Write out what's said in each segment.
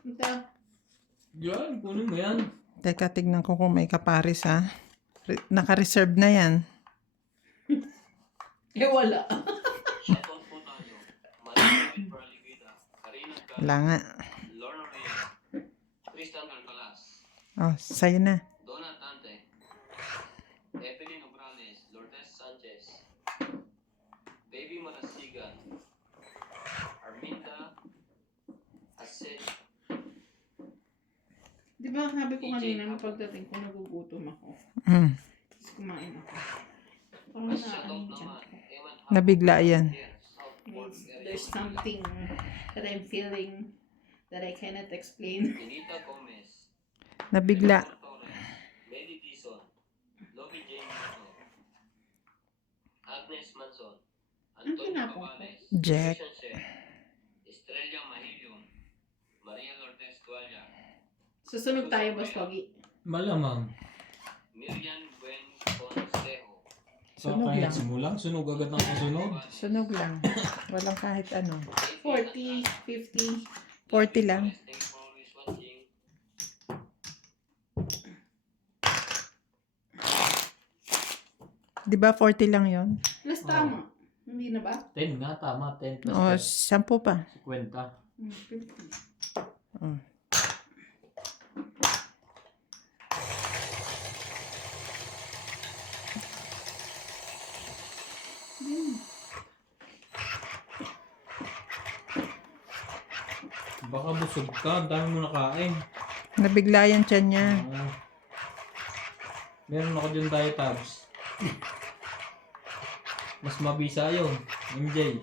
Ito. Yan, kunin mo yan. Teka, tignan ko kung may kaparis ha. Naka-reserve na yan. Eh, wala. Shoutout po tayo. Maraming Parligida, Karina Wala nga. Lorna Reyes, Tristan Carcalas, Oh, sa'yo na. Donna Tante, Evelyn Obrales, Lourdes Sanchez, Baby Marasigan, Arminda Aset, Di ba sabi ko kanina, nung pagdating ko, nagugutom ako. Mm. Tapos kumain ako. Parang shoutout naanin dyan. naman Eman Nabigla yan. Southport area. There's something that I'm feeling that I cannot explain. Benita Gomez, Nabigla. Eleanor Torres, Medi Dizon, Lovie Jane Mato, Agnes Manson, Antonio tinapon ko? Cabales, Jack. Christian Sher, Estrella Mahilion, Maria Lourdes Tualla, Susunod tayo, Boss Pogi. Malamang. Miriam Buen Consejo, Sunog Kahit lang. simulang, sunog agad ng sunog. Sunog lang. Walang kahit ano. 40, 50. 40 lang. Thank you for always watching. Di ba 40 lang yon? Plus tama. Hindi na ba? 10 nga, tama. 10 plus O, 10. 10 pa. 50. 50. Oh. Baka busog ka, dami mo nakain. Nabigla yan tiyan niya. Oo. Meron ako dyan diet tabs. Mas mabisa yun, MJ.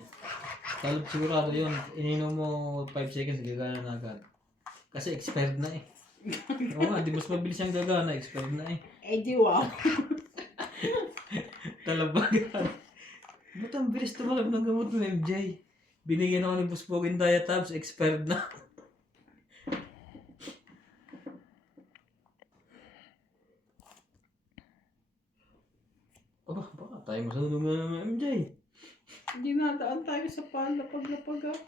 Talab sigurado yun. Ininom mo 5 seconds, gagana na agad. Kasi expired na eh. Oo nga, di mas mabilis yung gagana, expired na eh. Eh, di wow. Talabagan. Ba't ang bilis tumalab ng gamot mo, MJ? Binigyan ako ng Buspogin diet tabs, expired na. Aba, baka tayo masunog na naman, MJ. Hindi nadaan tayo sa palapag-lapag ah.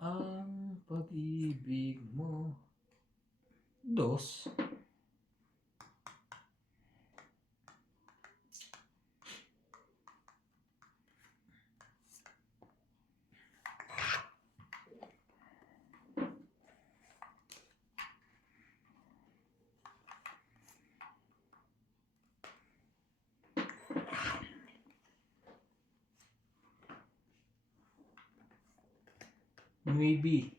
Ang pag-ibig mo. Dos. Maybe.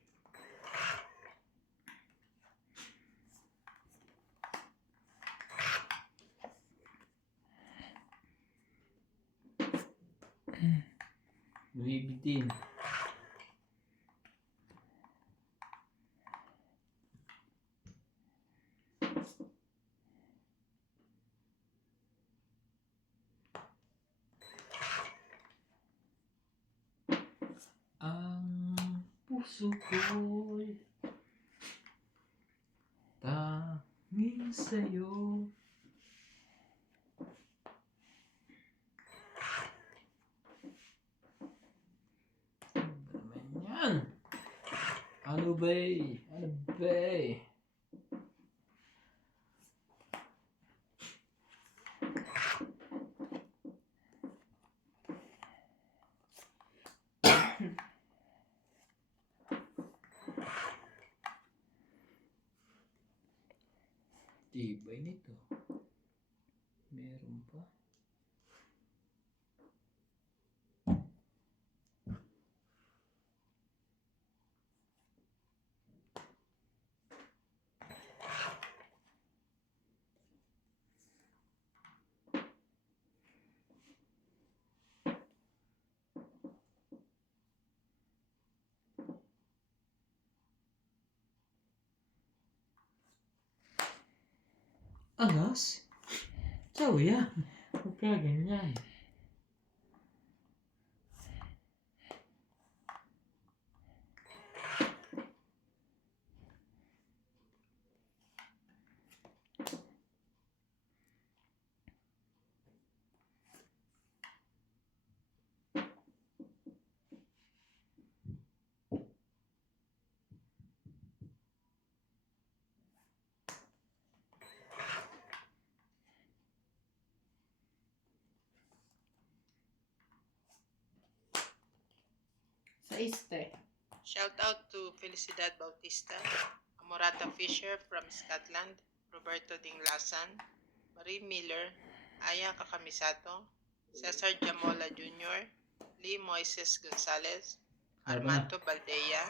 Maybe din. Ang puso ko'y tanging sa'yo. Ano ba naman yan? Ano ba eh? Ano ba eh? Tibay nito. Meron pa. Angas? Sawi yan. Huwag ka ganyan. Sa iste. Shout out to Felicidad Bautista, Amorata Fisher from Scotland, Roberto Dinglasan, Marie Miller, Aya Kakamisato, Cesar Jamola Jr., Lee Moises Gonzalez, Ano ba na? Armando Baldea,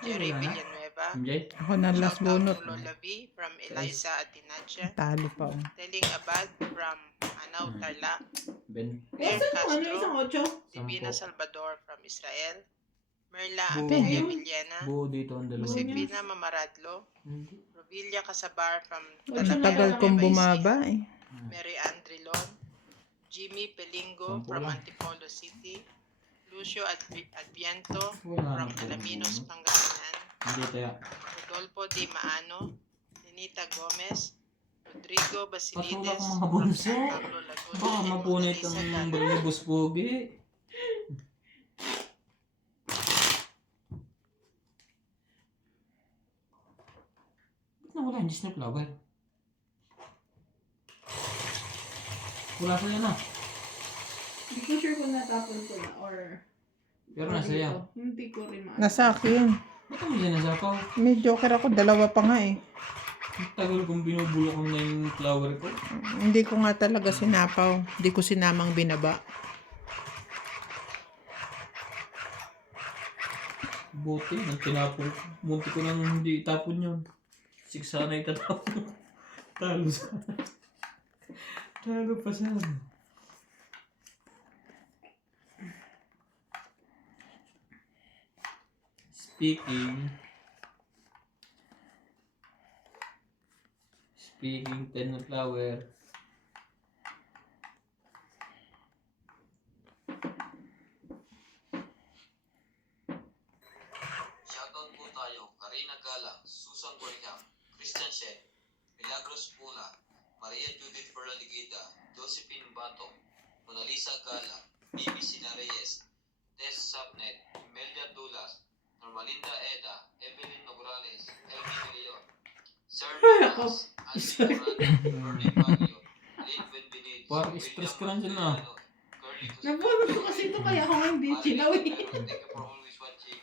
Jerry wala na. Villanueva. MJ? Ako na last Shout out bunot. to Lola V from Eliza Atinacha. Talo pa. Teling Abad from Anaw Tarlac. Ben. Pierre Saan mo? Ano Castro. isang 8? Divina Sampo. Salvador from Israel. Merla Buo. Amelia Villena. Buo dito ang dalawa. Josefina Mamaradlo. Hindi. Rovilla Casabar from Ang Tagal kong bumaba eh. Mary Andrilon. Jimmy Pelingo Sampo from lang. Antipolo City. Lucio Adviento Wala from na po. Alaminos, Pangasinan. Hindi tayo. Rodolfo Di Maano. Nenita Gomez. Rodrigo Patulak Basilides mga from bunso. San Pablo, Laguna. Baka and mapunit Mona Lisa ang Gana. balibos pogi. Ba't nawala yung Disney flower? Wala sa'yo na. Hindi ko sure kung natapon ko na or... Pero nasa iyo. Hindi ko rin maalala. Nasa akin. Ba't mo sinasapaw? May joker ako, dalawa pa nga eh. Ang tagal kong binubulok ko na yung flower ko. Hindi ko nga talaga sinapaw. Hindi ko sinamang binaba. Buti, nang tinapon. Munti ko nang hindi itapon yun. Sana itatapon. Talo sana. Talo pa sana. Speaking 10 na flower. Shoutout po tayo, Karina Gala, Susan Borja, Christian Shen, Milagros Pula, Maria Judith Ferraligida, Josephine Bato, Mona Lisa Gala, Bibi Sina Reyes, Tess Sapnet, Imelda Dulas, Normalinda Eda, Evelyn Nograles, Elvin Leon, Sir Nicolas, Angie Morano, Ernie Baguio, Lynn Benbenito, Parang stress ka lang dyan, ah. Curly Nabunod ko kasi ito kaya ako hindi chinaw eh. Thank you for always watching.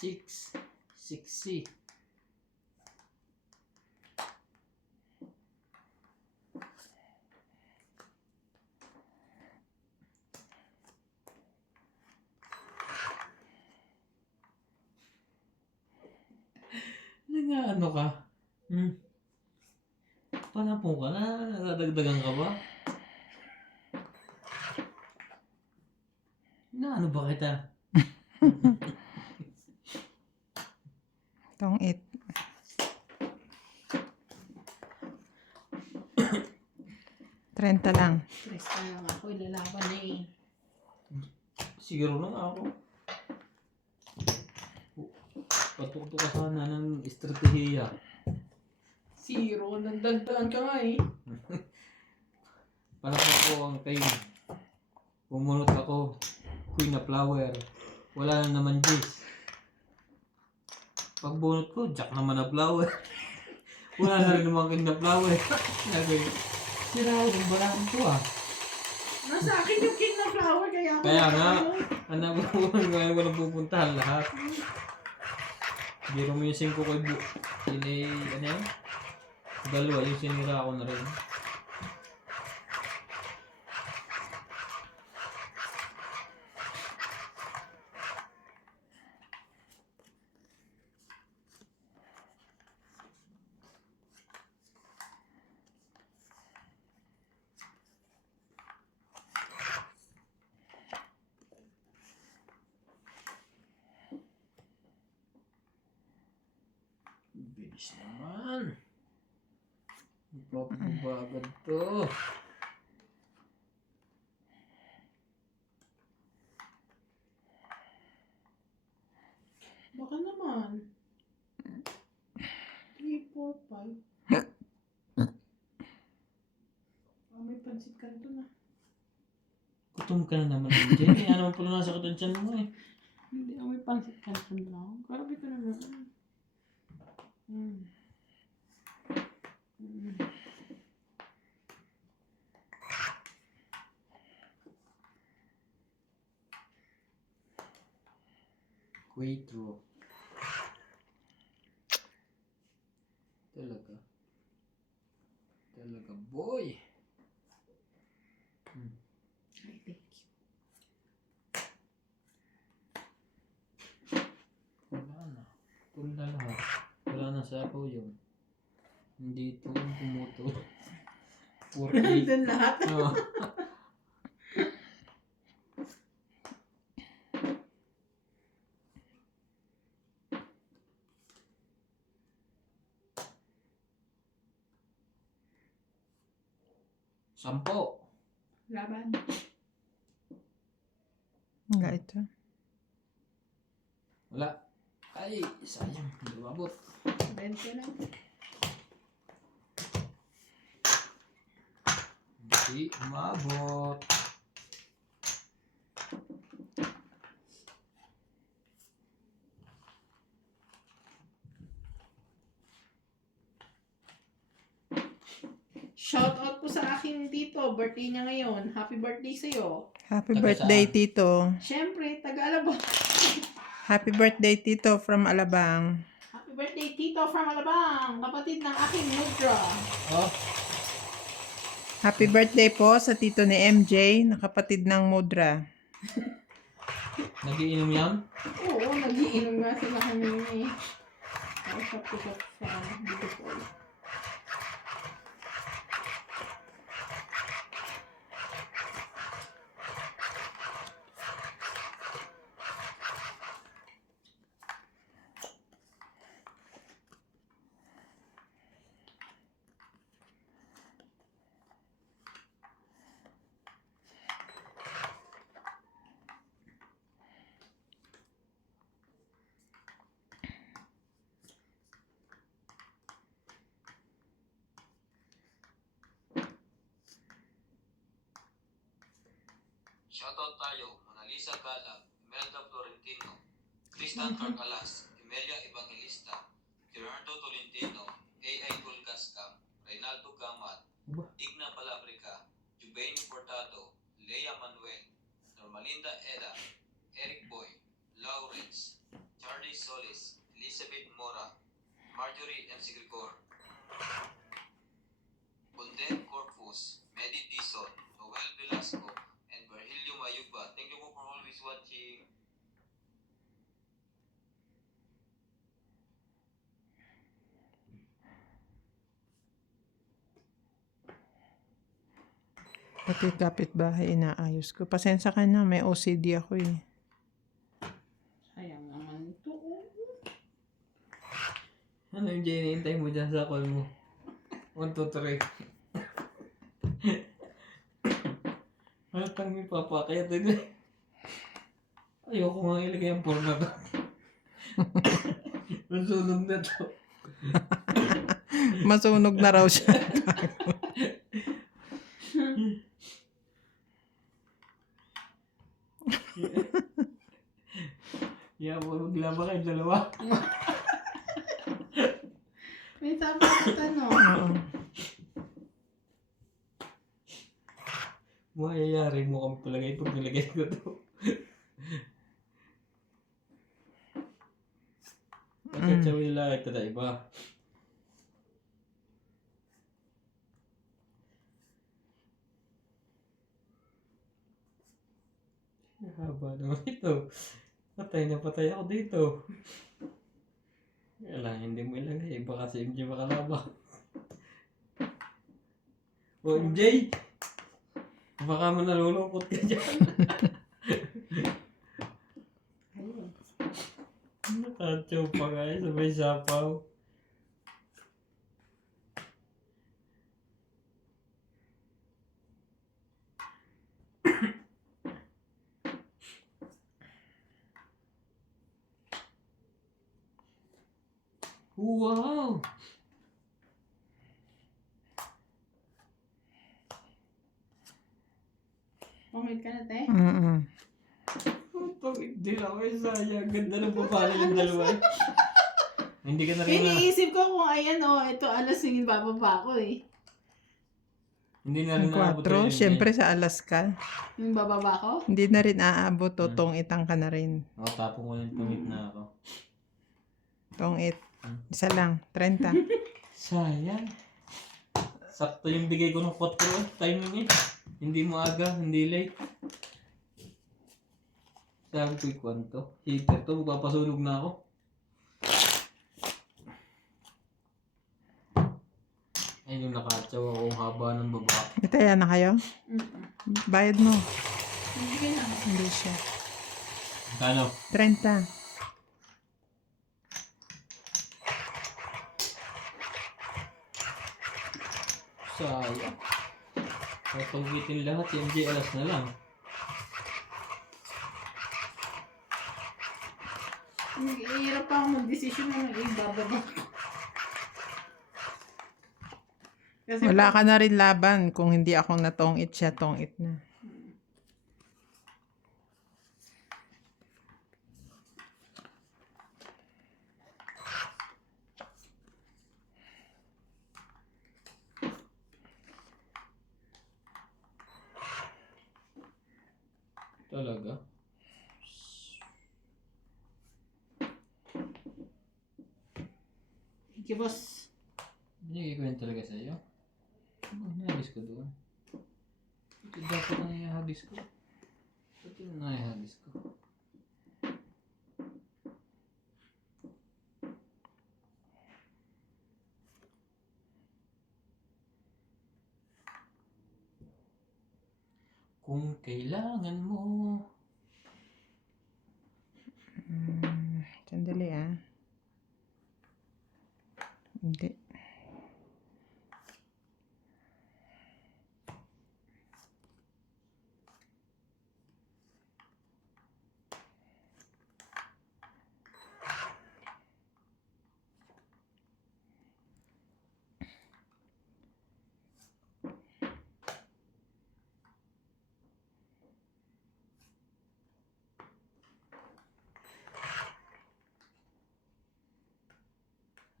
Six. 6C. Ano ka? Panapong ka na? Nadagdagan ka ba? Ano ba kita? Itong 8. Trenta lang. Stress na lang ako. Ilalaban na eh. Siguro lang ako. Patuto ka sana ng estratehiya. 0. Nagdagdagan ka nga eh. Palakpak ko ang kain. Pumunot ako. Queen na flower. Wala na naman Jace. Pagbunot ko, Jack naman na flower. Wala na rin naman king na flower. Nagay. Sira ako ng barang ko ah. Nasa akin yung king na flower kaya ako. Kaya nga. natalo. Anak ko ngayon ko nang pupuntahan lahat. Biro mo yung 5 kay Bu. Ano yan? Dalawa yung sinira ko na rin. Bilis naman. Magpapabagad to. pansit canton ah. Gutom ka na naman, MJ. Kaya naman pala nasa ang tiyan mo eh. Hindi, may pansit canton lang. Grabe ka naman. Quattro. Talaga. Talaga, boy. Ay, thank you. Wala na. Tula lahat. Wala na sa ako yun. Hindi ito yung pumuto. 48. Nandun lahat. Oo. Sampo. Laban. Nga ito. Wala. Ay, sayang. Hindi umabot. 20 lang. Hindi umabot. Shout out po sa aking tito. Birthday niya ngayon. Happy birthday sa'yo. Happy Taga birthday, saan? Tito. Siyempre, Tagalaba. Happy birthday, Tito, from Alabang. Happy birthday, Tito from Alabang. Kapatid ng aking mudra. Oh, Happy birthday po sa tito ni MJ, na kapatid ng Mudra. nagiinom yan? Oo, nagiinom nga sila kanina eh. Ay, shop to shop sa dito po. Shoutout tayo, Mona Lisa Galag, Imelda Florentino, Tristan Carcalas, Emilia Evangelista, Gerardo Tolentino, A.I. Tulgascam, Reynaldo Gamat, Aba. Igna Palabrica, Jubenio Portado, Lea Manuel, Normalinda Eda, Eric Boy, Lawrence, Charlie Solis, Elizabeth Mora, Marjorie M. Sigricor, Bundet Corpus, Medi Dison, Noel Velasco, and Virgilio Mayugba. Thank you po for always watching. Pati kapitbahay inaayos ko. Pasensya ka na, may OCD ako eh. Sayang naman ito. Ano yung hinihintay mo dyan sa call mo? 1, 2, 3. Ano kang may papakayat din eh. Ayoko nga ilagay ang porn na to. Nasunog na to. Masunog na raw siya. Mo maglaba kayo dalawa. May tama ka tanong. Oo. Mayayari mo kami palagay pag nilagay ko to. Pagkatsawin lang ito na iba. Haba naman ito. Patay na patay ako dito. Wala, hindi mo ilagay. Baka si MJ makalaba. O MJ! Baka mo nalulungkot ka dyan. Ayun. Nakatsaw pa nga eh, sabay sapaw. Wow! Tungit ka na, te. Hindi lang ako sayang. Ganda ng babala ng dalawa. Hindi ka na rin na... Iniisip ko kung ayan ito alas yung bababa ko eh. Hindi na rin Ang naabot 4, rin syempre sa Alaska. Yung bababa ko? Hindi na rin aabot o tong-itang ka na rin. Tapong ko yung tumit na ako. Tong-it. Isa lang, 30. Sayang. Sakto yung bigay ko ng 4 timing eh. Hindi mo aga, hindi late. Sabi ko yung kwanto. Heater to, magpapasunog na ako. Ayun yung nakatsaw ako ang haba ng baba. Itaya na kayo? Bayad mo. Hindi na. Hindi siya. Kano? 30. Sayang. Pagpagitin lahat, yung MJ alas na lang. Hirap pa ako mag-desisyon na ibababa ko. Kasi Wala ka na rin laban kung hindi ako natong-it siya, tong-it na. Talaga? Sige, boss. Binigay ko yan talaga sa'yo. Nahagis ko doon. Ito dapat na ihagis ko. Ito na ihagis ko. Kung kailangan mo. Sandali Hindi.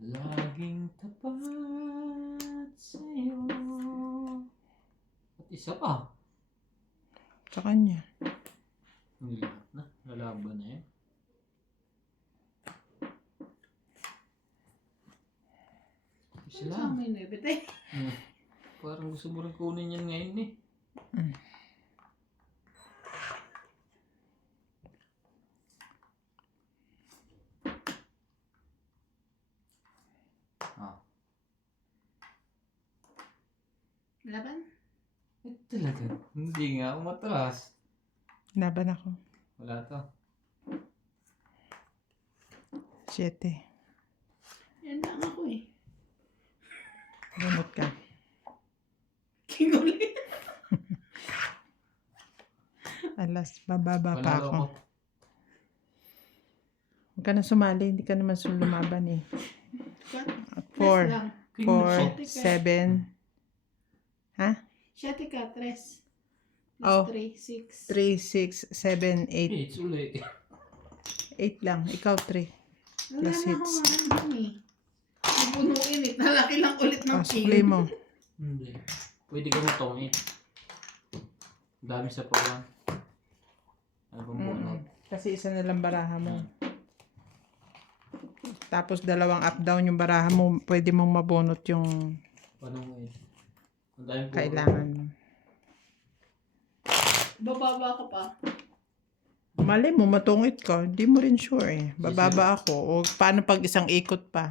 Laging tapat sa'yo. At isa pa. Sa kanya. Hindi lahat na. Lalaban na yan. Isa Sa lang. amin eh, bete. Parang gusto mo rin kunin yan ngayon eh. Laban? Talaga. Hindi nga umatras. Laban ako. Wala to. 7. Yan lang ako eh. Bunot ka. King ulit. Alas, bababa pa Panalo ako. ako. Huwag ka na sumali, hindi ka naman lumaban eh. Tres 4, lang. 4, 7. Ha? 7 ka, 3. Oh. 3, 6. 3, 6, 7, 8. It's ulit. 8 lang. Ikaw 3. Wala Plus na hits. akong ano eh. Napunuin eh. Nalaki lang ulit ng Sukli mo. Hindi. Pwede ka matongit. Dami sa pawan. Ano bang bunot? Kasi isa na lang baraha mo. Tapos 2 up down yung baraha mo. Pwede mong mabunot yung Paano mo eh? Ang dami po. kailangan mo. Bababa ko pa. Mali mo, matungit ka. Hindi mo rin sure eh. Bababa ako. O paano pag isang ikot pa?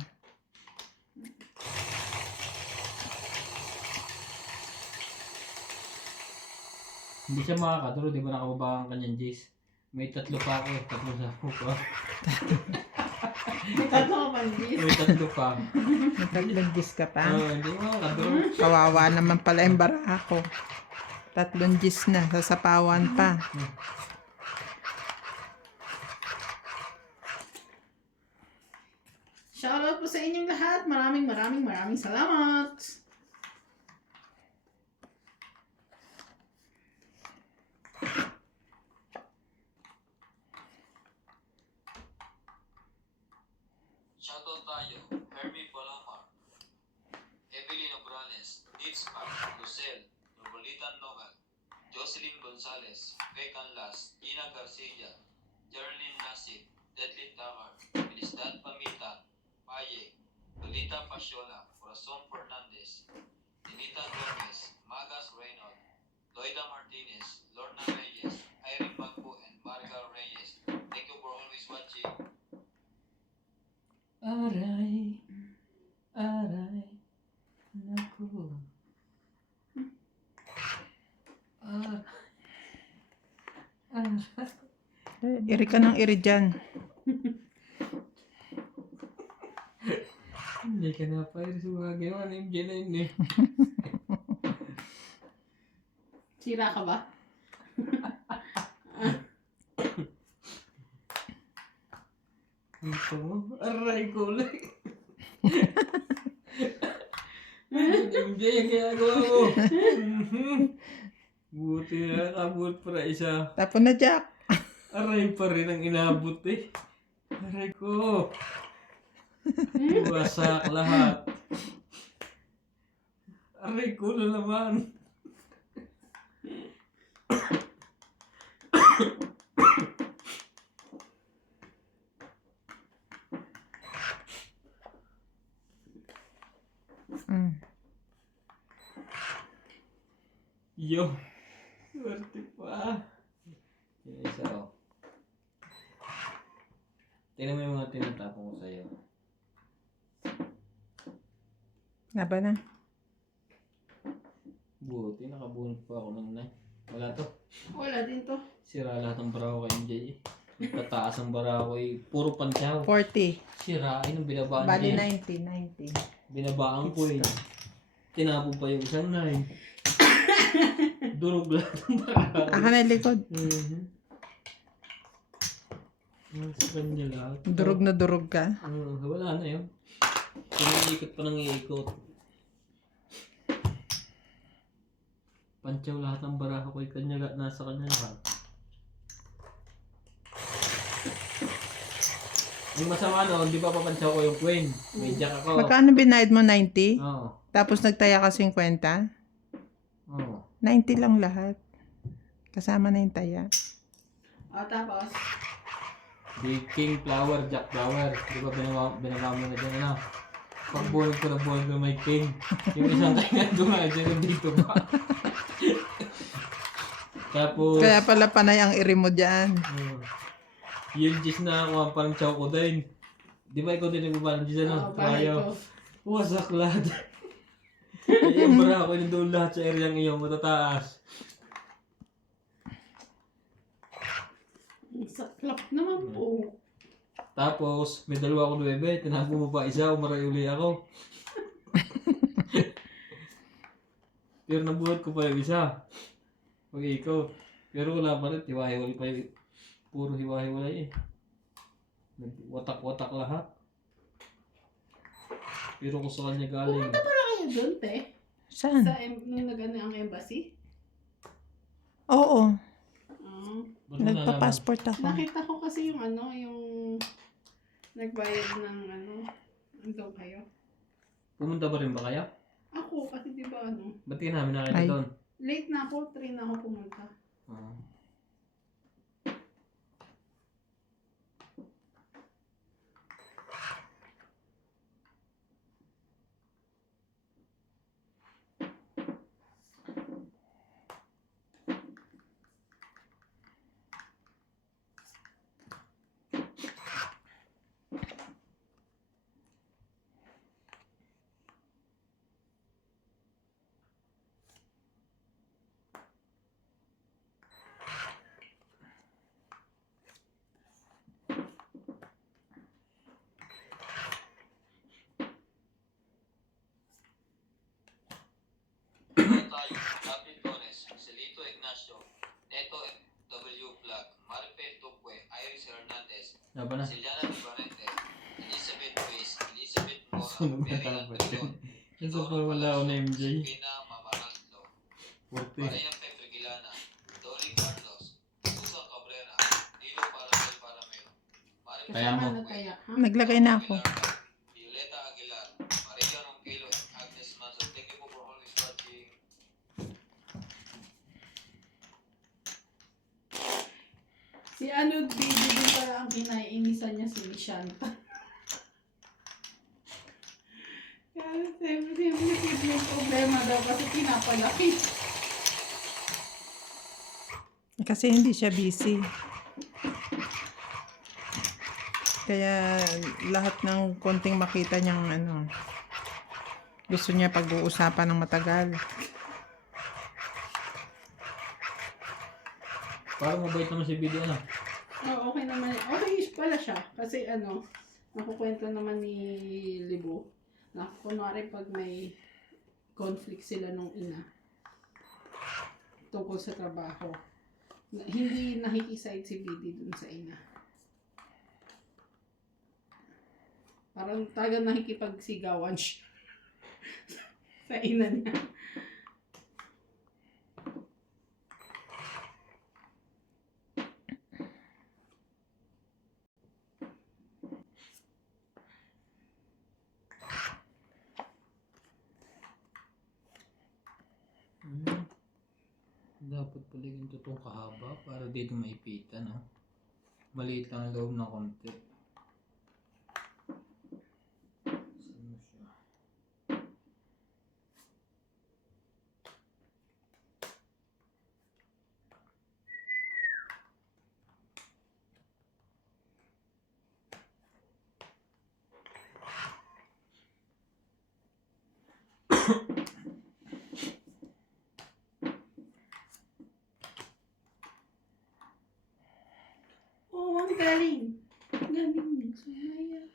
Hindi siya makakaturo, di ba nakababa ang kanyang Jace? May 3 pa ako eh. 3 sa ako pa. Tatlo ka pa hindi. May 3 pa. Nataglong ka pa. Hindi mo makakaturo. Kawawa naman pala yung baraha ko. 3 gis na. Sasapawan pa. Shoutout po sa inyong lahat. Maraming salamat. Tayo, Hermie Palomar, Evelyn Obranes, Nitz Park, Lucel, Normalitan Nogal, Jocelyn Gonzalez, Faye Canlas, Gina Garcia, Jerlyn Nasib, Deadly Tagar, Felistad Pamitan, Paye, Lolita Pasiola, Corazon Fernandez, Dinita Gomez, Magas Reynolds, Loida Martinez, Lorna Reyes, Irene Magpo, and Marga Reyes. Thank you for always watching. Aray, aray, naku. Aray, aray. Iri ka ng iri dyan. Hindi ka na pa sa mga ginawa ng MJ na yun eh. Sira ka ba? Ito mo, aray ko ulit. MJ ang ginagawa mo. Buti na nakabot para isa. Tapon na, Jack. Aray pa rin ang inabot eh. Aray ko. Wasak lahat. Aray ko na naman. Mm. Yo. Swerte pa. Yung isa oh. Tingnan mo yung mga tinatapon ko sa'yo. Laban na. Buti, nakabunot pa ako ng 9. Wala to. Wala din to. Sira lahat ng bara ko kay MJ eh. Tataas ang bara ko eh. Puro pansyaw. 40. Sirain ang binabaan Bali niya. 90. Binabaan ko eh. Tinapon pa yung isang 9. Durog lahat ng bara ko. Aka na likod. Sa kanya lahat. Durog na durog ka. Wala na yun. Iniikot pa nang iikot. Pansyaw lahat ng bara ko kay kanya. Nasa kanya lahat. Yung masama noon, di ba papansyaw ko yung queen? May jack ako. Magkano binayad mo? 90? Oo. Tapos nagtaya ka 50? Oo. 90 lang lahat. Kasama na yung taya. O, tapos, Di king flower, jack flower. Di ba binaba mo na dyan, ano? Pag buhay ko na may king. Yung isang kaya nga dyan, dito pa. Tapos, Kaya pala panay ang iri mo dyan. yung gis na ako, parang chow ko din. Di ba ikaw din nagbabalang gis, ano? bahay Tayo. ko. Wasak lahat. Yung bara ko, yung doon lahat sa area ng iyo, matataas. Saklap naman po. Tapos, may dalawa akong 9, tinago mo pa isa, umaray uli ako. Pero nabuhat ko pa yung isa. Pag ikaw. Pero wala pa rin, hiwa-hiwalay pa yung, puro hiwa-hiwalay eh. Watak-watak lahat. Pero kung sa kanya galing. Pumunta pala kayo doon, te? Saan? Nung nag-ano ang embassy? Oo. Ba't mo nalaman? Nagpa-passport ako. Nakita ko kasi yung ano, yung nagbayad ng ano, andun kayo. Pumunta ba rin ba kayo? Ako, kasi di ba ano, Ba't ka namin nakita Ay. doon? late na ako, 3 na ako pumunta. Ah. Tayo, David Tones, Celito Ignacio, Neto W. Vlog, Marife Tupwe, Iris Hernandez, Laban na. Siliana Libarete, Elizabeth Ruiz, Elizabeth Mora, Sunog na Mary tapos Anterion, Yung sa wala ako na MJ. Pina Mamarantlo, 40. Maria Petrigilana, Dolly Carlos, Susan Cabrera, Dilo Paramel Paramel, Kaya mo. Kasama na kaya, ha? Naglagay na ako. Violeta Sunod video din pala ang kinaiinisan niya si Shanta. Kaya siyempre may problema daw kasi pinapalaki. Kasi hindi siya busy. Kaya lahat ng konting makita niyang gusto niya pag-uusapan ng matagal. Parang mabait naman si Bido, ano? Oh, okay naman. Okay pala siya. Kasi nakukwento naman ni Libo na kunwari pag may conflict sila nung ina tungkol sa trabaho, hindi nakikiside si Bidi dun sa ina. Parang talagang nakikipagsigawan siya sa ina niya. Dapat pala yung totoong kahaba para dito maipitan, no? Maliit lang ang loob ng konti. Saan mo siya? Oh, ang galing. Galing din. Sumaya.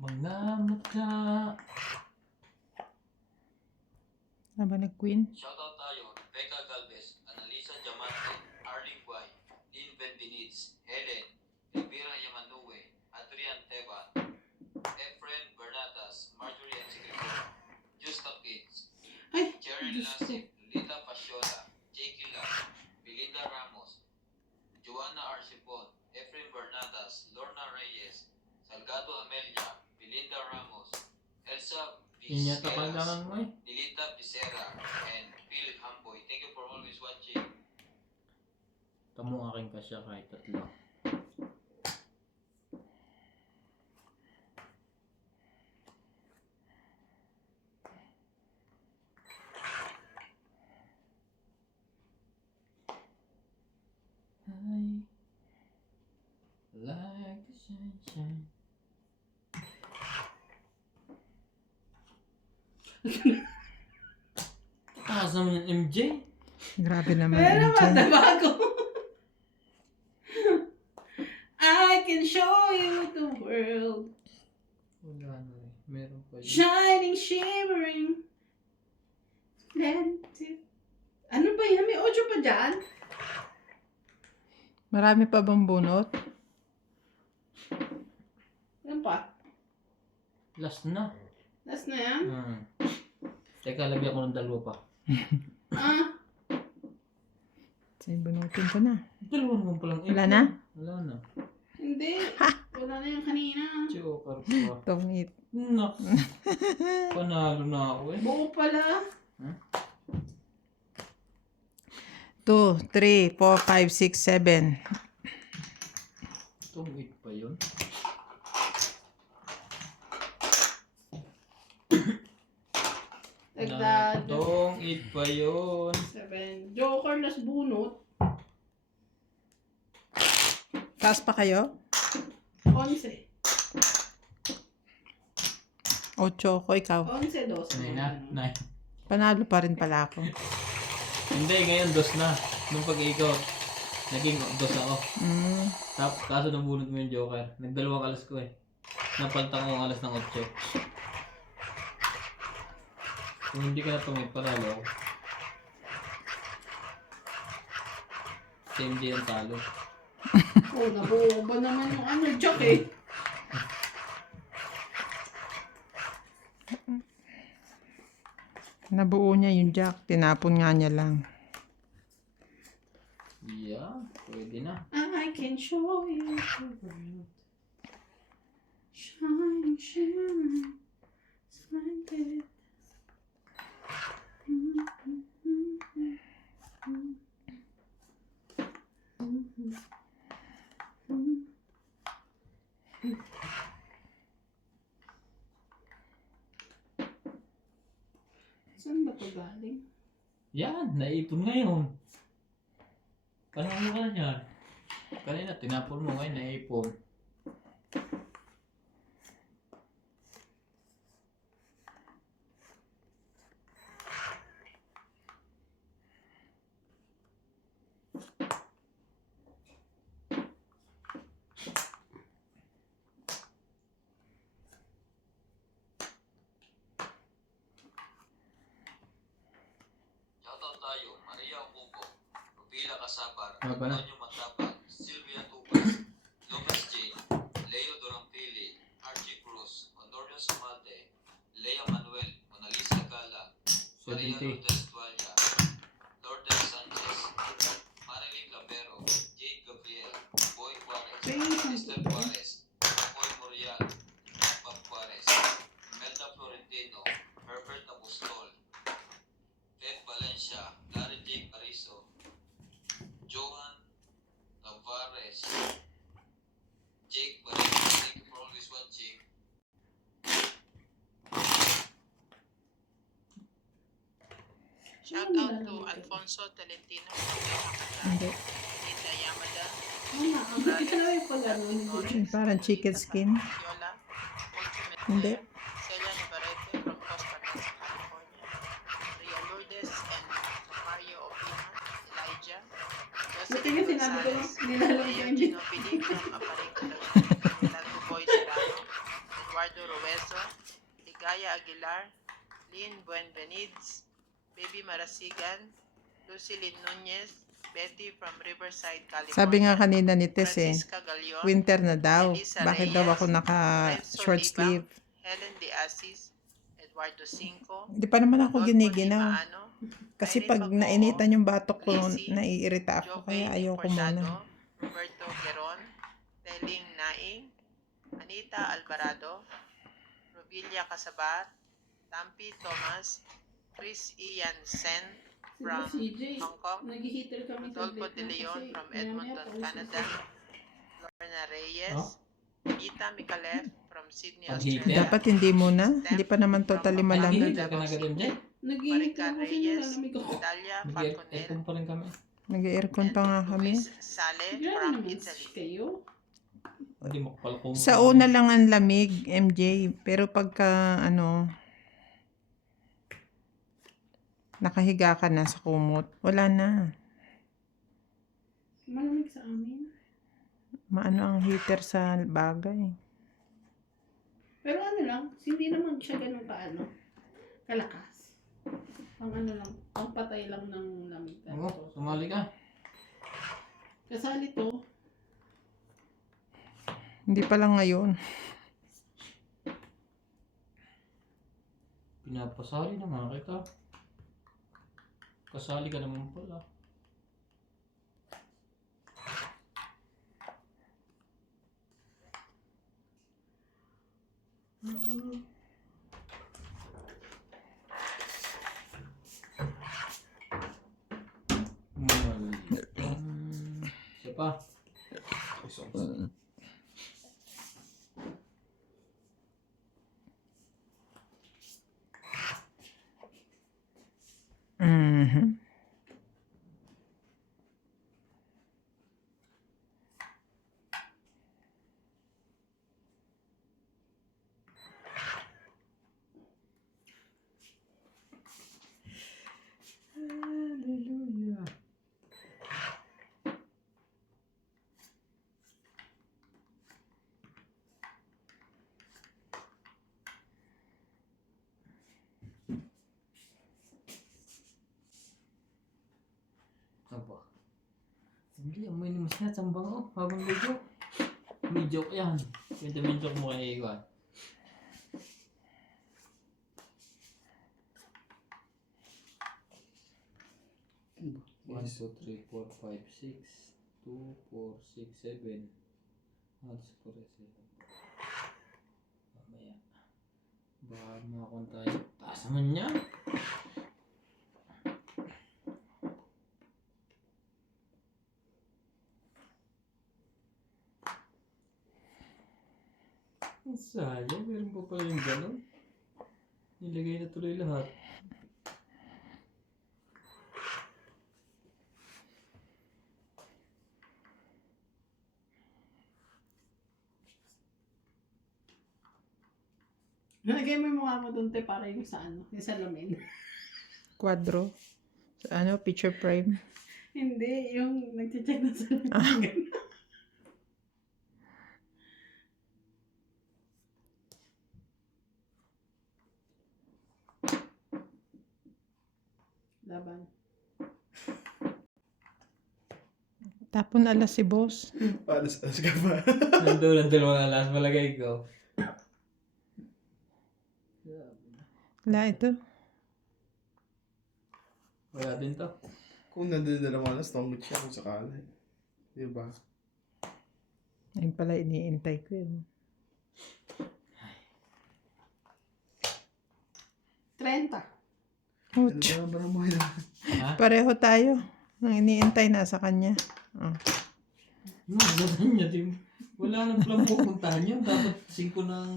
Mga mata. Ano ba nag-queen? Shoutout tayo, Becca Galvez, Analisa Diamante, Arling Guay, Lynn Benbeniz, Helen, Elvira Yamanue, Adrian Teban, Efren Bernatas, Marjorie M. Secretary, Justa Kids, Ay, Cheryl Diyos ko. Lasip, Lita Pasiola, Jake Lam, Belinda Ramos, Joanna Arcipon, Efren Bernatas, Lorna Reyes, Salgado Amelia, Belinda Ramos, Elsa Yun yata Vizqueras, kailangan mo, eh. Dilita Becerra, and Phil Hamboy. Thank you for always watching. Tamo aking kasya kahit tatlo. I like the sunshine. Taas naman yung MJ. Grabe naman. Pero MJ. matabago. I can show you the world. Wala na eh. Meron pa yun. Shining, shimmering. Splendid. Ano ba yan? May audio pa dyan? Marami pa bang bunot? Ano pa? Last na. Last na yan? Teka, lagyan ko ng dalawa pa. Ah, Sige, bunutin ko na. Dalawa naman palang Wala na? Wala na. hindi. Wala na yung kanina. Joker pa. Tongit. Nak. Panalo na ako eh. Buo pala. 2, 3, 4, 5, 6, 7. Itong 8 pa yun. Dagdag. Itong 8 pa yun. 7. Joker nas bunot. Taas pa kayo? 11. 8 ko, ikaw. 11, 12. 9 na. 9. Panalo pa rin pala ako. Hindi, ngayon 2 na. Nung pag-ikot, naging 2 ako. Kaso nabunot mo yung Joker. Nagdalawang alas ko eh. Napalta ko ang alas ng 8. Kung hindi ka na tumit, panalo ako. Si MJ ang talo. Oh, nabuo ba naman yung Jack eh. Nabuo niya yung jack. Tinapon nga niya lang. Yeah, pwede na. I can show you the world. Shine, shine, splendid. Saan ba ito galing? Yan, naipon ngayon. Panahon ka na yan. Kanina, tinapon mo ngayon, naipon. Shoutout tayo, Maria Ocupo, Rubila Casabar, Ano ba na? Antonio Matapag, Sylvia Tubas, Lucas J, Leo Dorampili, Archie Cruz, Honorio Sumalte, Lea Manuel, Monalisa Gala, Maria 70. Lourdes Dualia, Lourdes Sanchez, Mariling Labero, Jade Gabriel, Boy Juarez, Esther Juarez, Boy Morial, Pap Juarez, Melda Florentino, Herbert Apostol, Ted Valencia, Larry J. Carizo, Johan Tavares, Jake Barreto, thank you for always watching. Shout out to Alfonso Tolentino. Hindi. Linda Yamada. Mama, ang ito na yung pala nun. Parang chicken skin. Yola. Ultimate Hindi. Player, Celia Navarrete from Costa Mesa, California. Ria Lourdes and Mario Opina. Elijah. Buti nga sinabi ko lang, nilalang ko yung Gino Philip from Aparenco, Lago Boy Serrano. Eduardo Ruezo. Ligaya Aguilar. Lynn Buenvenides. Baby Marasigan. Lucy Lynn Nunez. Betty from Riverside, California. Sabi nga kanina ni Tess eh, Francisca Galion. winter na daw. Elisa Bakit daw Reyes, ako naka Renzo short Libang, sleeve? Helen De Asis, Eduardo Cinco, Hindi pa naman ako Rodolfo giniginaw. Limaano, Kasi Irene pag Pagoho, nainitan yung batok ko, Lizzie, naiirita ako. Kaya Joven ayoko Importado, muna. Roberto Geron, Teling Naing, Anita Alvarado, Robilia Casabat, Tampi Thomas, Chris Ian Sen from CJ, Hong Kong, nag-heater kami Rodolfo saglit De na Leon kasi from maya-maya Edmonton, pauwi Canada, siya. Lorna Reyes, Gita Mikalev from Sydney, Pag-heater? Australia. Dapat hindi muna. Hindi pa naman totally Ay, malamig. ka na agad, MJ? Nag-heater Maricar ako kasi Reyes, nilalamig ako. Italia Nag-aircon Falconel, pa rin kami. Nag-aircon pa nga kami. Luis Sale Grabe from naman Italy. kayo. Hindi mo kapal Sa una lang ang lamig, MJ. Pero pagka, nakahiga ka na sa kumot, wala na. Malamig sa amin. Maano ang heater sa bagay. Pero ano lang, hindi naman siya ganun kalakas. Pang ano lang, pang patay lang ng lamig. Oo, sumali ka. Kasali to, Hindi pa lang ngayon. Pinapasali na nga kita. Kasali ka naman pala. Siya pa. Mhm. Hallelujah. Apa? Hindi, amoy ni Masya, sambang oh, habang medyo. May joke yan. May joke mo kay Iwan. 1, 2, 3, 4, 5, 6. 2, 4, 6, 7. Alas ko rin sila. Mamaya. Baka makakon tayo. Taas naman niya. Ang sayang. Meron pa pala yung gano'n. Nilagay na tuloy lahat. Nalagay mo yung mukha mo doon, te, para yung sa ano, yung salamin. Quadro. Ano, picture frame. Hindi, yung nag-check na salamin. Laban. Tapon alas si boss. Alas ka pa. Nandun mga alas malagay ko. Wala ito. Wala din to. Kung nandun mo alas, tungkol siya kung sakali. Diba? Ayun pala, iniintay ko yun. 30. Ouch. Ano ba mo yun? Ha? Pareho tayo. Ang iniintay nasa kanya. Oh. No, wala niya din. Wala nang plan pupuntahan yun. Dapat 5 ng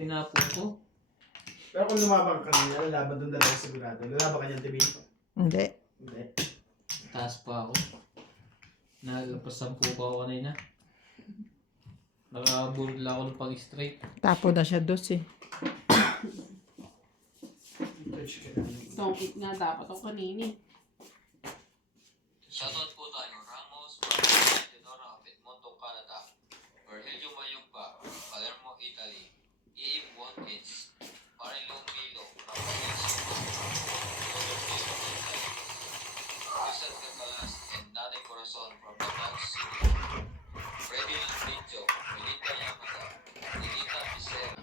tinapon ko. Pero kung lumabang ka kanina, lalaban doon dalawa sigurado. Lalaban ka niyan, TV? Hindi. Hindi. Taas pa ako. Nalapas 10 pa ako kanina. Nakabulod lang ako ng pag-straight. Tapon na siya dos eh. Touch ka na. Tongkit nga dapat ako kanini. Shoutout po tayo. Ramos, Tenora, Edmonton, Canada. Virgilio Mayumba, Palermo, Italy. E.M. Watkins, Marilo Milo, Rizal Gatalas, and Nade Corazon from the Dutch City. Freddy Lindjo, Melita Yamada, Melita Pizera,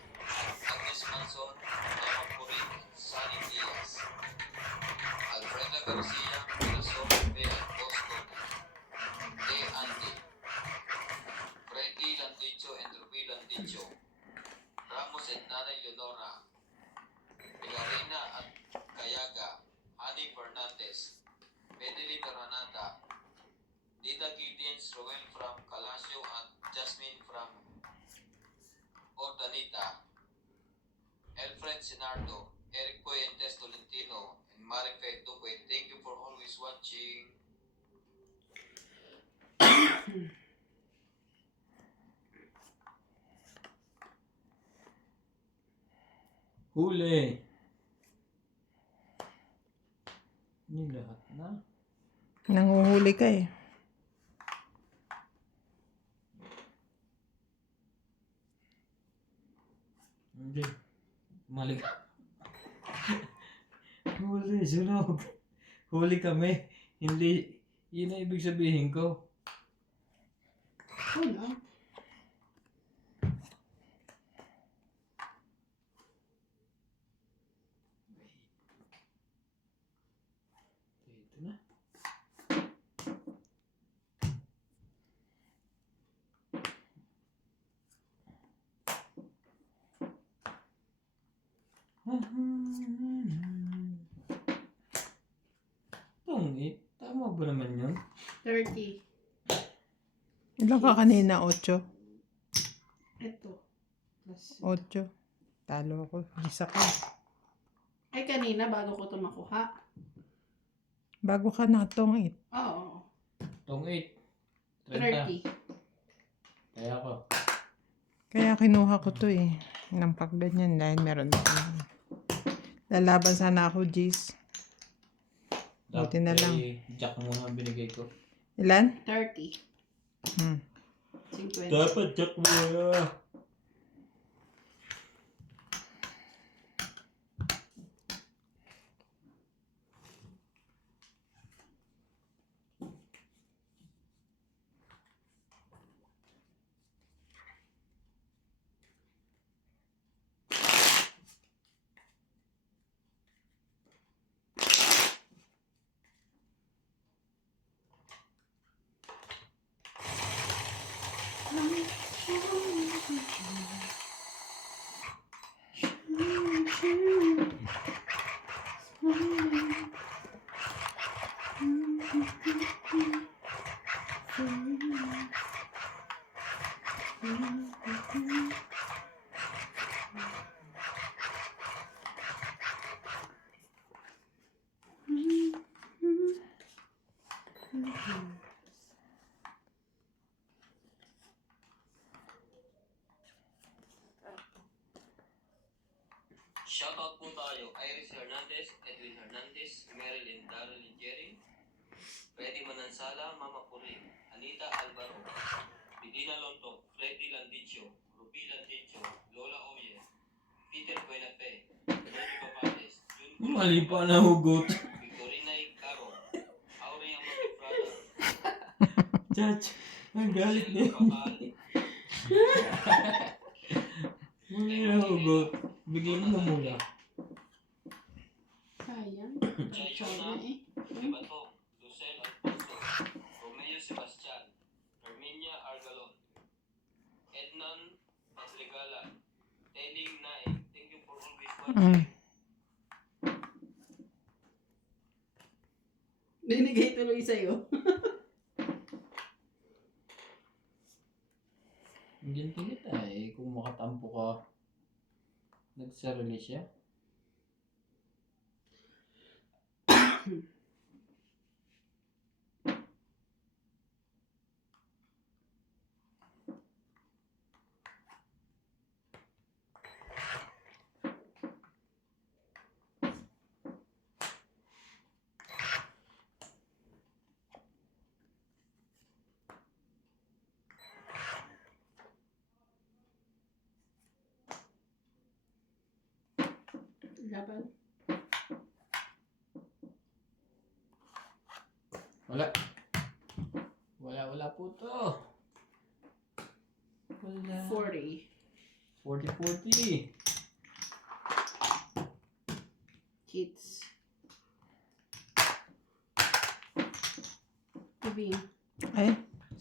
Agnes Manson, Emma Purin, Sunny Diaz. Alfreda Garcia, Corazon Vera, Boston, De Andy, Freddy Landicho, and Ruby Landicho. Ramos and Nanay Leonora, Pilarina at Cayaga, Hani Fernandez, Medeline Granada, Dida Gideons, Roel from Calasio at Jasmine from Ordanita, Elfred Sinardo, Eric Puentes Tolentino, and Marife Duque. Thank you for always watching. Huli! Ini lahat na. Nanguhuli ka eh. Hindi. Mali. Huli, sunog. Huli kami. Hindi. Yun ang ibig sabihin ko. Wala. Ito na. Tungit. Tama ba naman yun? 30. Ilan ka kanina? 8? Ito. Plus. 8. Talo ako. Isa ka. Ay, kanina bago ko ito makuha. Bago ka natong Oo. Tungit. 30. 30. Kaya ako. Kaya kinuha ko to eh. Ng pagganyan dahil meron ako. Lalaban sana ako, Jis. Buti na lang. Jack muna ang binigay ko. Ilan? 30. 50. Dapat jack muna. Shoutout po tayo. Iris Hernandez, Edwin Hernandez, Marilyn Darrell Jerry, Freddy Manansala, Mama Puring, Anita Alvaro, Medina Lonto, Freddy Landicho, Ruby Landicho, Lola Oye, Peter Buenape, Freddy Papales, Jun Mali pa na hugot. Victorina Caro, Aurea Matifrada, Chach. Ang galit Michelle din. Papali, Mali na hugot. Bigyan mo na muna. Sayang. Jayona, Sabi eh. Libatong, Lucel Alfonso, Romeo Sebastian, Herminia Argalon, Ednan Madrigalan, Teling Naik. Thank you for always watching. Binigay tuloy sa'yo. Hindi kita eh. Kung makatampo ka, nagsarili siya. Laban. Wala. Wala po to. Wala. 40. 40-40. Hits. Sabihin. Ay,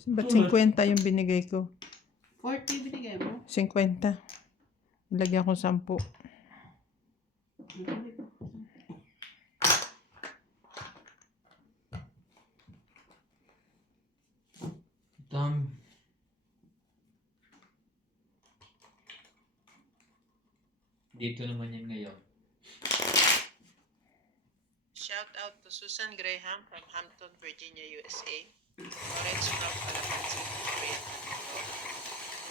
ba't 50 yung binigay ko? 40 binigay mo? 50. Ilagyan ko 10. Dami. Dito naman yan ngayon. Shout out to Susan Graham from Hampton, Virginia, USA. Lawrence from Calapan City, Korea.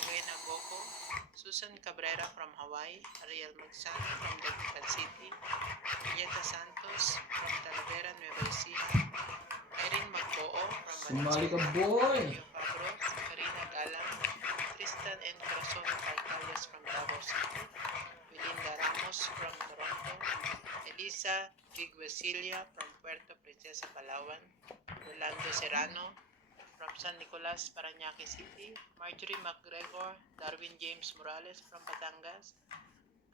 Rowena Boko. Susan Cabrera from Hawaii. Ariel Magsano from Dagupan City. Julieta Santos from Talavera, Nueva Ecija. Irene Magboo from Sumali ka, Valenzuela. boy! Antonio Cabros, Karina Galang. Tristan and Corazon Carcalias from Davao City. Belinda Ramos from Toronto. Elisa Viguesilia from Puerto Princesa, Palawan. Rolando Serrano from San Nicolas, Parañaque City. Marjorie McGregor, Darwin James Morales from Batangas.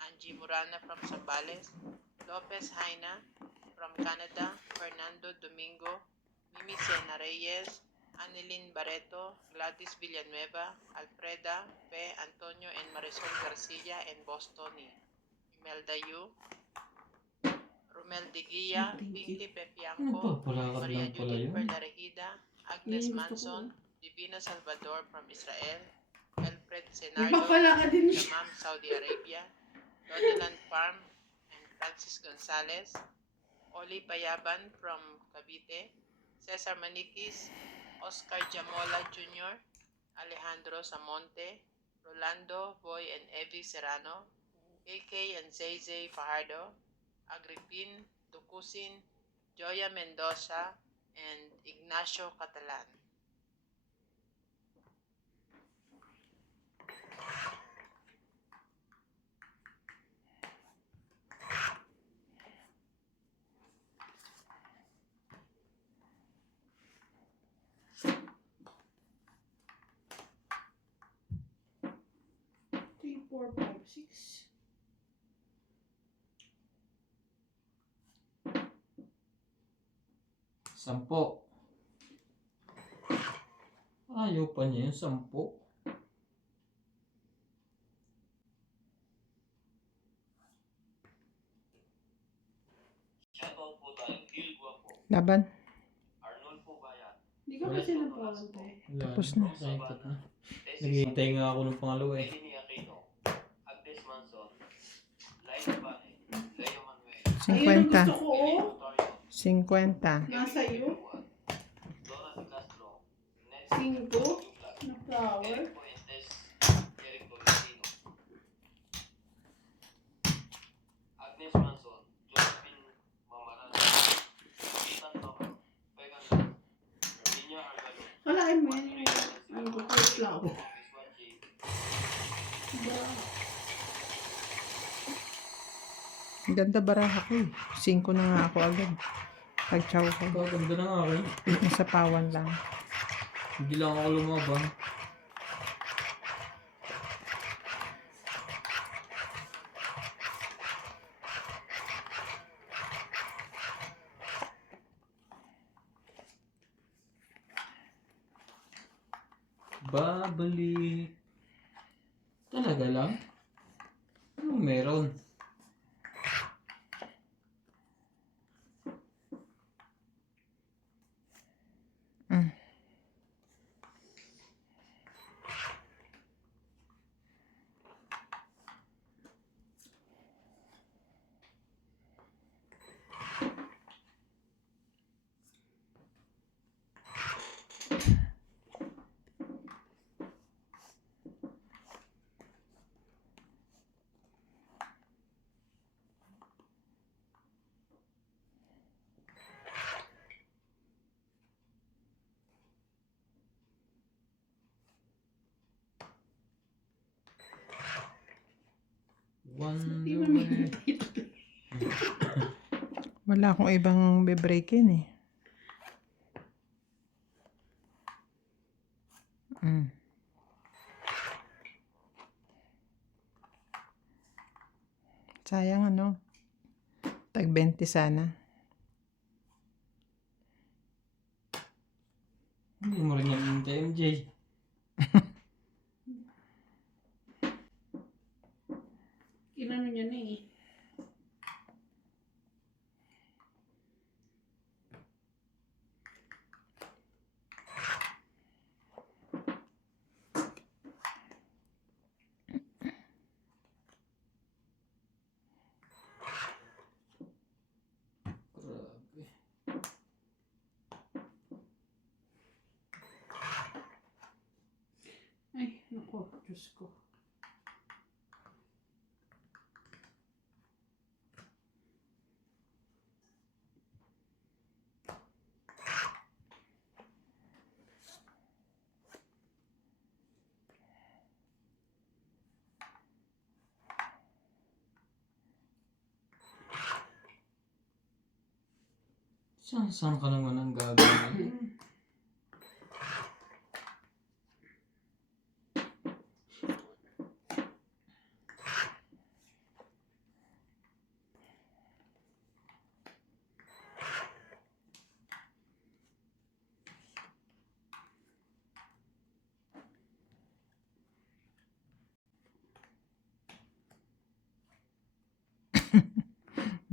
Angie Murana from Zambales. Lopez Haina from Canada. Fernando Domingo. Mimi Sena Reyes. Anilin Barreto, Gladys Villanueva, Alfreda, P. Antonio and Marisol Garcia and Bostoni. Imelda Yu, Romel de Guia, Thank you. Pinky Ano Pepianco, pa? Palakad Maria lang pala Judith yun. Perlarejida, Agnes Gusto ko. Manson, Divina Salvador from Israel, Alfred Iba Senardo, pala ka din siya. Damam, Saudi Arabia, Rodiland Farm, and Francis Gonzalez, Oli Payaban from Cavite, Cesar Maniquis, Oscar Jamola Jr., Alejandro Samonte, Rolando Boy and Evie Serrano, AK and Zay Fajardo, Agripin Tucusin, Joya Mendoza, and Ignacio Catalan. Three, 4, 5, 6. Sampo. Ayaw pa niya yung 10. Shoutout po tayo. Gil Guapo, Laban. Arnulfo Bayat, Hindi ka kasi napawante. Wala Tapos na. na. Nakikot na. Tess Naghihintay nga ako ng pangalawa eh. Eleni Aquino, Agnes Manson, Laila Bane, Leo Manuel, Ayun ang 50. gusto ko, oh. Rosario, 50. Nasa iyo. Dora de Castro, Ned 5 Douglas, na flower. Eric Fuentes, Eric Tolentino, Agnes Manson, Josephine Mamarana, Ethan Toro, Pegan Lang, Niña Argalo, Kalain mo yan yung ano ko, flower. Biswachi, Ang ganda baraha ko eh. 5 na nga ako agad. Pag-chow ko. Gaganda na nga ako eh. Nasa pawan lang. Hindi lang ako lumaban. Babalik. Talaga lang? Anong meron? Mm. Hindi Wonder mo Way. Wala akong ibang bebreakin eh. Mm. Sayang ano. Tag 20 sana. Hindi mo rin yan yung MJ. Inano niya na eh. Grabe. Ay, nako, Diyos ko. Saan ka naman ang gagawin?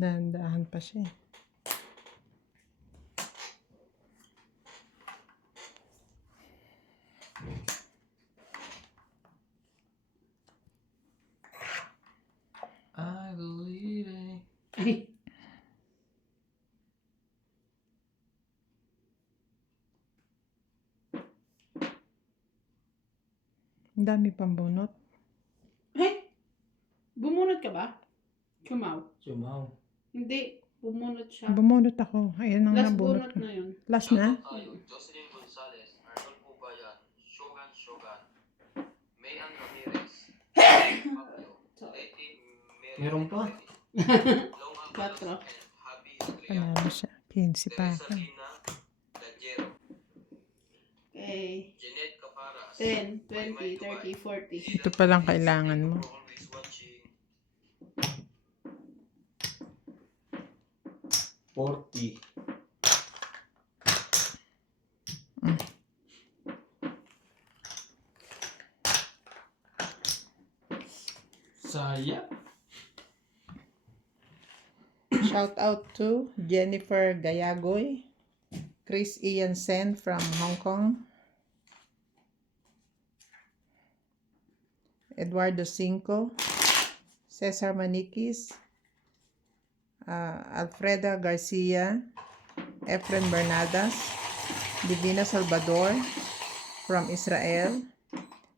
Dahan-dahan pa siya eh. I believe it. Ay, Ang dami pang bunot. ay, bumunot ka ba? Kumaw. Sumaw. Hindi, bumunot siya. Bumunot ako. Ayun ang Last nabunot bunot ko. na yun. Last na? tayo, Jocelyn Gonzalez, Arnolfo Bayan, Shogan, Mayan Ramirez, Pablo, Leti Meron pa? Long Quatro. Avalos, and Happy Adriano, Panalo siya. 15 pa Teresa ako. Lina Lagero, Okay. Jeanette Caparas, 10, 20, 30, 40. Ito palang kailangan mo. Always watching, 40. Saya. Shout out to Jennifer Gayagoy, Chris Ian Sen from Hong Kong, Eduardo Cinco, Cesar Maniquis, Alfreda Garcia, Efren Bernadas, Divina Salvador from Israel,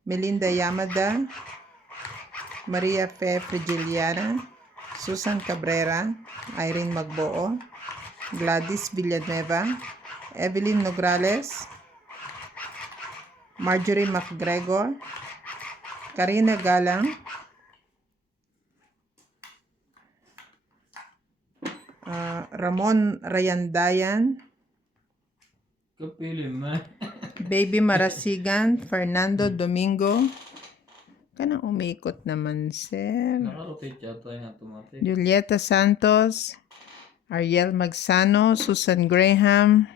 Melinda Yamada, Maria Fe Frigiliana, Susan Cabrera, Irene Magboo, Gladys Villanueva, Evelyn Nograles, Marjorie McGregor, Karina Galang, Ramon Rayandayan, Kapili man. Baby Marasigan, Fernando Domingo. Kanang umikot naman, sir. Nakarotate yata yung automatic. Julieta Santos, Ariel Magsano, Susan Graham,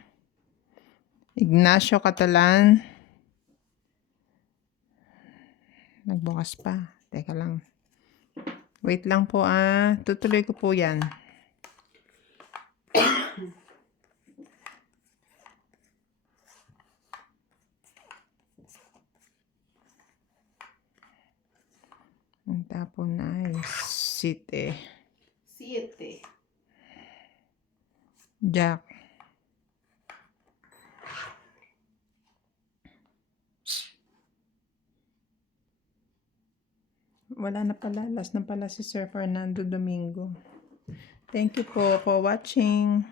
Ignacio Catalan. Nagbukas pa. Teka lang. Wait lang po tutuloy ko po yan. Ang tapon ay City. 7. Jack. Wala na pala. Last na pala si Sir Fernando Domingo. Thank you po for watching.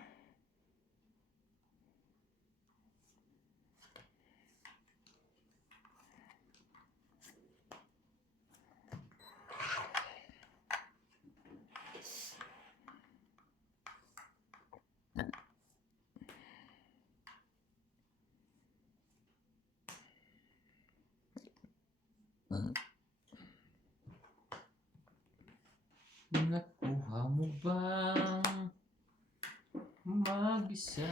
Nakuha mo bang mag-isa?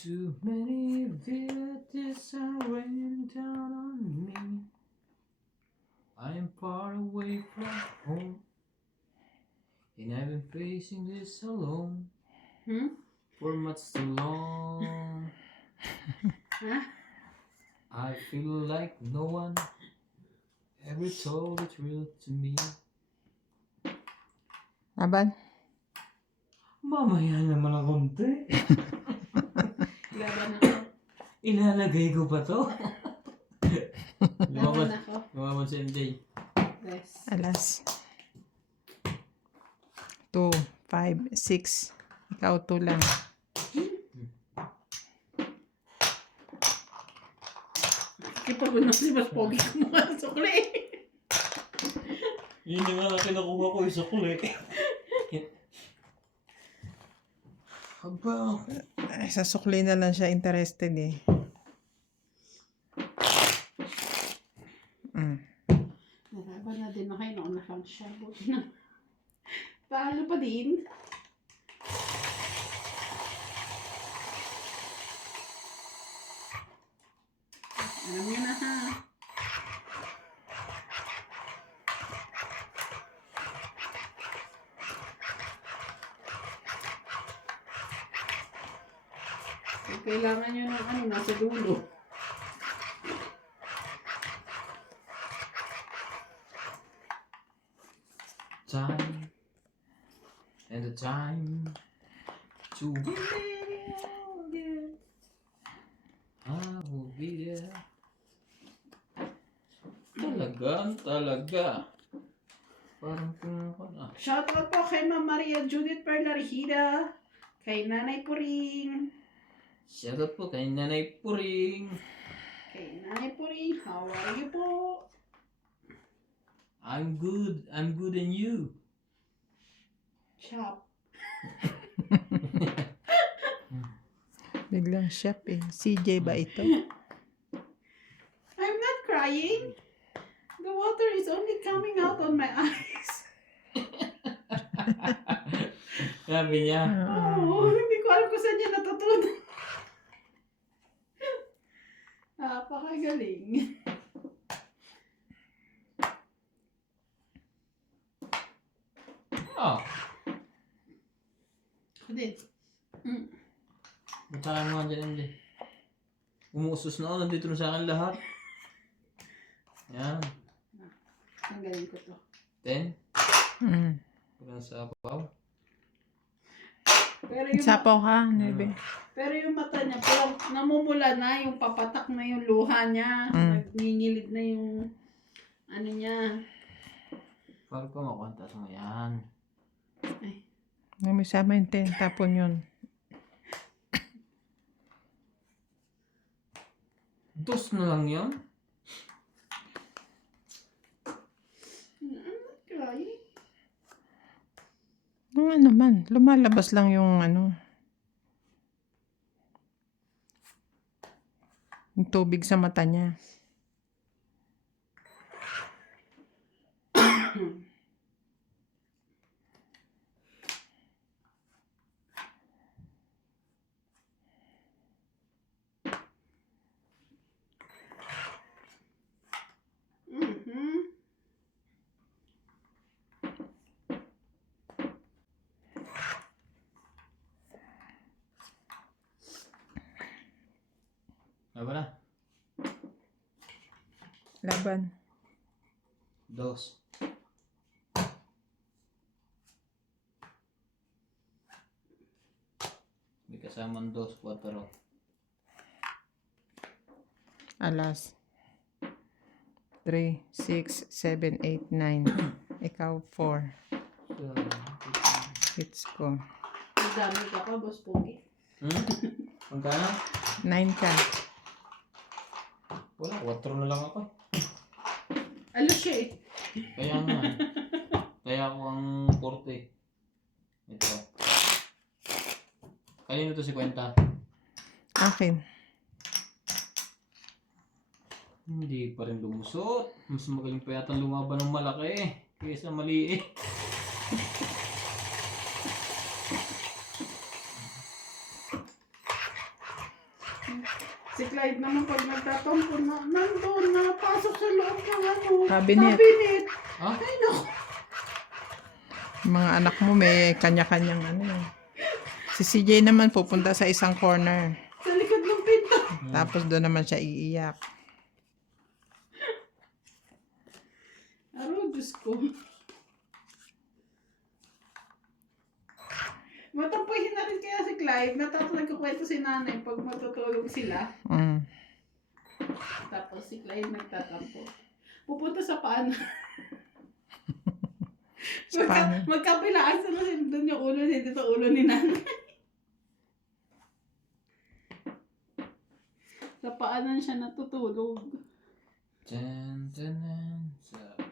Too many villages are raining down on me. I am far away from home, and I've been facing this alone for much too long. Huh? I feel like no one ever told the truth to me. Aban? Mamaya naman ang konti. Laban ako. Ilalagay ko pa to. Laban ako. Lumaban si MJ. Yes. Alas. 2, 5, 6. Ikaw 2 lang. Kapag si mas pogi ko mga sukli. Yun yung nga kinukuha ko isa kuli. Aba. Ay, sa sukli na lang siya interested eh. Naraban na din ako. Nauna lang siya. Buti na. Talo pa din. Alam niyo na ha. So, kailangan nyo ng nasa dulo. Time and the time to be there again. I will be there. Talaga. Parang pumunta na. Shoutout po kay Ma'am Maria Judith Perlarhida, kay Nanay Puring, Shoutout po kay Nanay Puring. How are you po? I'm good and you. Shop. Biglang chef eh. CJ ba ito? I'm not crying. The water is only coming out on my eyes. Sabi niya. Oh, hindi ko alam kung saan niya natutunan. Magaling. Ah, Ako din. Mm. batakan mo nga dyan, MJ. Umuusos na ako, nandito na sa akin lahat. Yan. Ang galing ko to. 10. Mm. Walang sapaw. Pero yung, Sapaw ka, Nebe. pero yung mata niya, parang namumula na, yung papatak na yung luha niya. Nagngingilid na yung ano niya. Parang ko makuha mo yan. May sama yung 10, tapon yun. Dos na lang yun? Cry. Ano naman, lumalabas lang yung ano. Yung tubig sa mata niya. Mhm. Ano na? Laban. Dos. May kasamang dos, 4. Alas. 3, 6, 7, 8, 9. Ikaw, 4. So, Hits ko. Ang dami ka pa, Boss Pogi. Magkano? 9 ka. Wala, 4 na lang ako. Alo siya eh. Kaya nga. Kaya ako ang 40. Ito. Kanino to si Kwenta? Akin. Hindi pa rin lumusot. Mas magaling pa yata lumaban ng malaki kaysa maliit. Si Clyde naman pag nagtatampo na, nandun, napasok sa loob ng ano, Cabinet. cabinet. Ha? Ay, naku. Mga anak mo may kanya-kanyang ano eh. Si CJ naman pupunta sa isang corner. Sa likod ng pinto. Tapos doon naman siya iiyak. Aro, Diyos ko. Matampuhin na rin kaya si Clyde. Nagkukwento si nanay pag matutulog sila. Mm. Tapos si Clyde nagtatampo. Pupunta sa paan. Sa paano? Magkapilaan sila doon yung ulo niya, dito ulo ni nanay. Sa paanan siya natutulog. Dun, dun, dun. Sabi.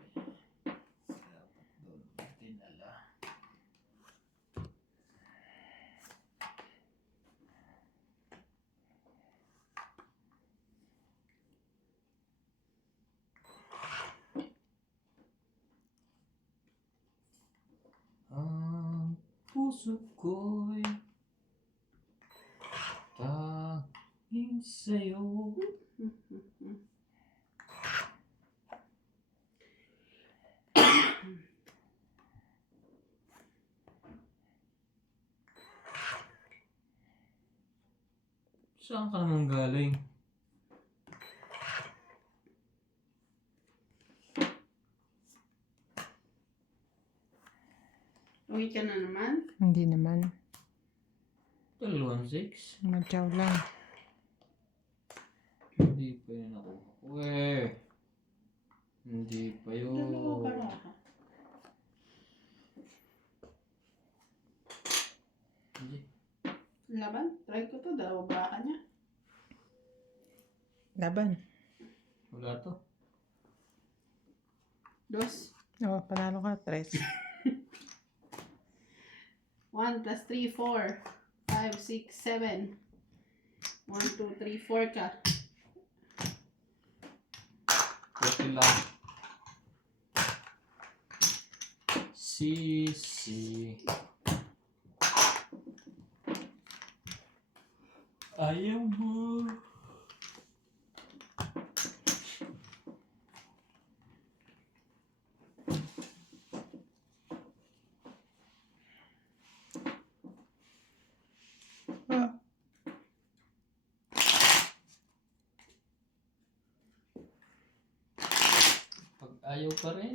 Dapat doon dinala. Ang puso ko'y tanging sa'yo. Saan ka naman galing? Uwi ka na naman. Hindi naman. 216? Matyaw lang. Hindi pa yun nakuha ko eh. Hindi pa yun. Dalawa baraha. Hindi. Laban? Try ko to. Dalawa baraha niya. Laban. Wala to. Dos. Oh, panalo ka. 3. 1 plus 3, 4. 5, 6, 7. 1, 2, 3, 4 ka. Pwede lang. Sisi. Ayaw mo. Ayaw pa rin.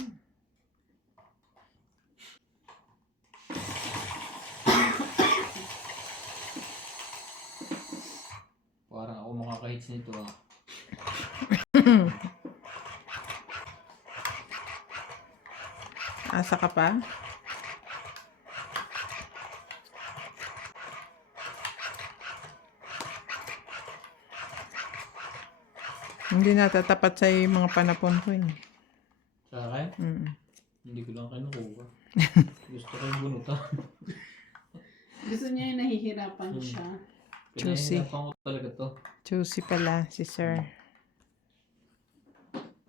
Parang ako makaka-hits nito ah. Asa ka pa? Hindi natatapat sa yung mga panapon ko eh. Sa akin, Mm. hindi ko lang kinukuha. Gusto ko yung bunutan. Gusto niya yung nahihirapan siya. Juicy. Pinahirapan ko talaga to. Juicy pala si sir.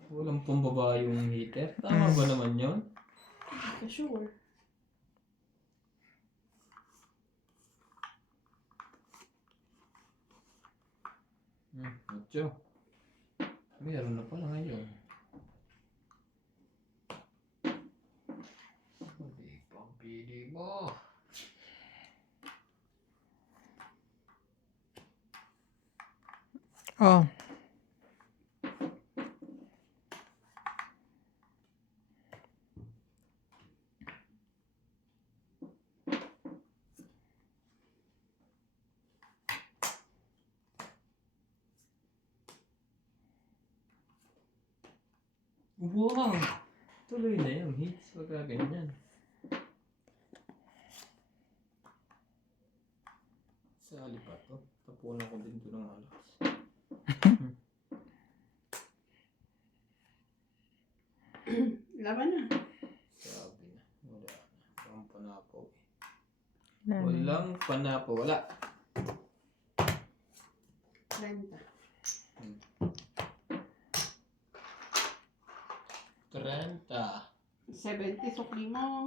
Walang pambaba yung heater. Tama ba naman yun? For sure. Ocho. Meron na pala ngayon. Hindi pang pili mo. Oh. Wow! Tuloy na yung hits. Pagka ganyan. Sali pa to. Tapunan ko din ito ng alas. Laban na. Sabi na. Wala na. Walang panapaw. Wala na. Walang panapaw. Wala. 30. 30. 70 sukli mo.